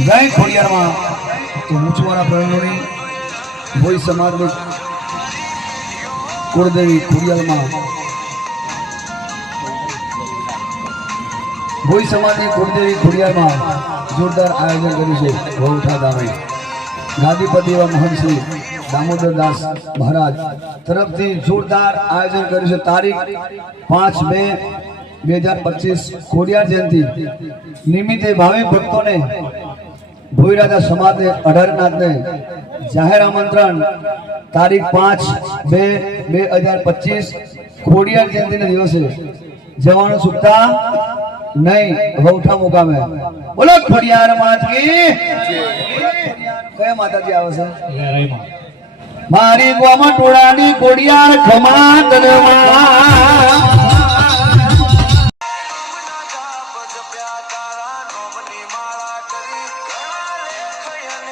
જય ખોડિયારમાં તો ઊંચવાળા પ્રણોની ભોઈ સમાજની કુળદેવી ખોડિયારમાં ભોઈ સમાજની કુળદેવી ખોડિયારમાં જોરદાર આયોજન કર્યું છે વહુઠા ગામે ગાદીપતિ એવા મહંત શ્રી દામોદરદાસ મહારાજ તરફથી જોરદાર આયોજન કર્યું છે તારીખ 5/2/2025 ખોડિયાર જયંતિ નિમિત્તે ભાવિક ભક્તોને ભોઈ રાજા સમાજને 18 નાથને જાહેર આમંત્રણ તારીખ 5/2/2025 ખોડિયાર જયંતિના દિવસે જવાનું ચૂકતા નહીં વહુઠા મુકામે બોલો ખોડિયાર માત કી કયા માતાજી આવે છે મારી ગોમાં ટોળાની ખોડિયાર ખમા તનમાં